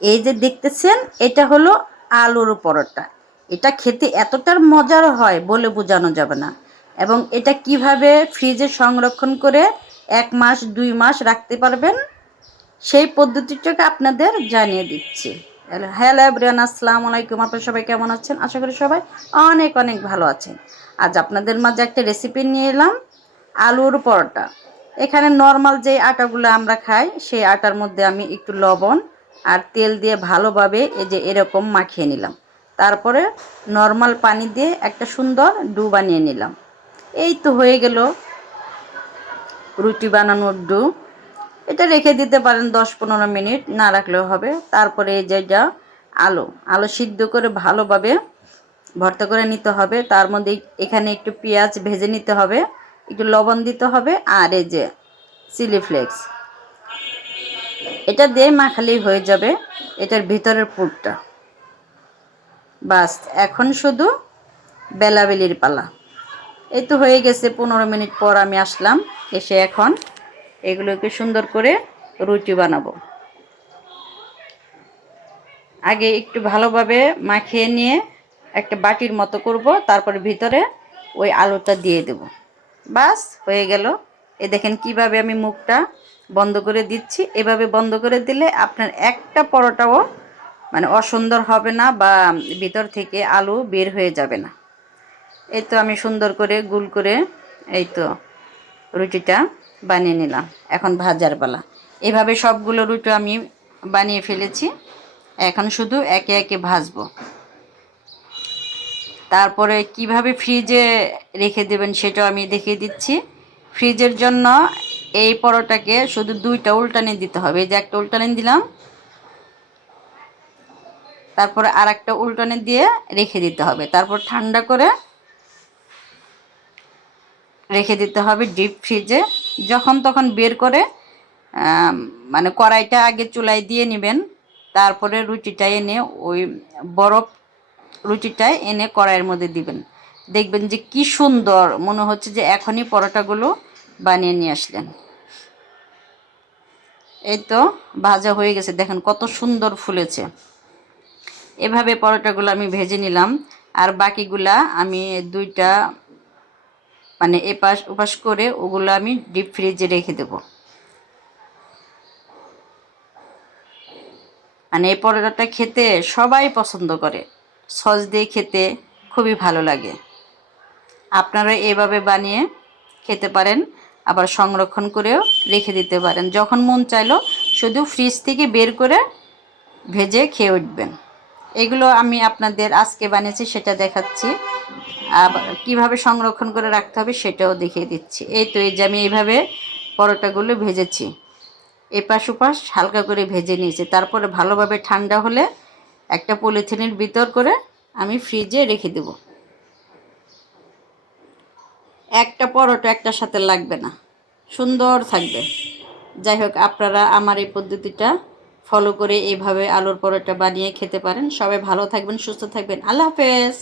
এই যে দেখতেছেন, এটা হলো আলুর পরোটা। এটা খেতে এতটা মজার হয় বলে বোঝানো যাবে না। এবং এটা কীভাবে ফ্রিজে সংরক্ষণ করে এক মাস, দুই মাস রাখতে পারবেন, সেই পদ্ধতিটাকে আপনাদের জানিয়ে দিচ্ছি। হ্যালো এভরিওয়ান, আসসালাম আলাইকুম। আপনারা সবাই কেমন আছেন? আশা করি সবাই অনেক অনেক ভালো আছেন। আজ আপনাদের মাঝে একটা রেসিপি নিয়ে এলাম, আলুর পরোটা। এখানে নর্মাল যে আটাগুলো আমরা খাই, সেই আটার মধ্যে আমি একটু লবণ আর তেল দিয়ে ভালোভাবে এই যে এরকম মাখিয়ে নিলাম। তারপরে নর্মাল পানি দিয়ে একটা সুন্দর ডু বানিয়ে নিলাম। এই তো হয়ে গেল রুটি বানানোর ডু। এটা রেখে দিতে পারেন দশ পনেরো মিনিট, না রাখলেও হবে। তারপরে এই যে যা আলু আলু সিদ্ধ করে ভালোভাবে ভর্তা করে নিতে হবে। তার মধ্যে এখানে একটু পেঁয়াজ ভেজে নিতে হবে, একটু লবণ দিতে হবে, আর এই যে চিলি ফ্লেক্স। এটা দিয়ে মাখালি হয়ে যাবে। এটার ভিতরের পুরটা। বাস, এখন শুধু বেলাবেলির পালা। এই তো হয়ে গেছে, পনেরো মিনিট পর আমি আসলাম। এসে এখন এগুলোকে সুন্দর করে রুটি বানাবো। আগে একটু ভালোভাবে মাখিয়ে নিয়ে একটা বাটির মতো করব, তারপরে ভিতরে ওই আলুটা দিয়ে দেব। বাস, হয়ে গেল। এ দেখেন কীভাবে আমি মুখটা বন্ধ করে দিচ্ছি। এভাবে বন্ধ করে দিলে আপনার একটা পরোটাও মানে অসুন্দর হবে না বা ভিতর থেকে আলু বের হয়ে যাবে না। এই তো আমি সুন্দর করে গুল করে এই তো রুটিটা বানিয়ে নিলাম, এখন ভাজার বেলা এভাবে সবগুলো রুটি আমি বানিয়ে ফেলেছি, এখন শুধু একে একে ভাজবো। তারপরে কীভাবে ফ্রিজে রেখে দেবেন সেটাও আমি দেখিয়ে দিচ্ছি। ফ্রিজের জন্য এই পরোটাকে শুধু দুইটা উল্টানি দিতে হবে। এই যে একটা উল্টানি দিলাম, তারপরে আর একটা উল্টানি দিয়ে রেখে দিতে হবে। তারপর ঠান্ডা করে রেখে দিতে হবে ডিপ ফ্রিজে। যখন তখন বের করে মানে কড়াইটা আগে চুলায় দিয়ে নেবেন। তারপরে রুটিটা এনে ওই বরফ রুটিটায় এনে কড়াইয়ের মধ্যে দিবেন। দেখবেন যে কি সুন্দর মনে হচ্ছে যে এখনই পরোটাগুলো বানিয়ে নিয়ে আসলেন। এই তো ভাজা হয়ে গেছে। দেখেন কত সুন্দর ফুলেছে। এভাবে পরোটাগুলো আমি ভেজে নিলাম। আর বাকিগুলা আমি দুইটা মানে এপাশ ওপাশ করে ওগুলো আমি ডিপ ফ্রিজে রেখে দেব। মানে এই পরোটাটা খেতে সবাই পছন্দ করে। সস দিয়ে খেতে খুবই ভালো লাগে। আপনারা এভাবে বানিয়ে খেতে পারেন। আবার সংরক্ষণ করেও রেখে দিতে পারেন। যখন মন চাইলো, শুধু ফ্রিজ থেকে বের করে ভেজে খেয়ে উঠবেন। এগুলো আমি আপনাদের আজকে বানিয়েছি, সেটা দেখাচ্ছি। আবার কীভাবে সংরক্ষণ করে রাখতে হবে, সেটাও দেখিয়ে দিচ্ছি। এই তো, এই যে আমি এইভাবে পরোটাগুলো ভেজেছি। এপাশ ওপাশ হালকা করে ভেজে নিয়েছি। তারপরে ভালোভাবে ঠান্ডা হলে একটা পলিথিনের ভিতর করে আমি ফ্রিজে রেখে দেব। একটা পরোটা একটার সাথে লাগবে না। সুন্দর থাকবে। যাই হোক, আপনারা আমার এই পদ্ধতিটা ফলো করে এইভাবে আলুর পরোটা বানিয়ে খেতে পারেন। সবাই ভালো থাকবেন, সুস্থ থাকবেন। আল্লাহ হাফেজ।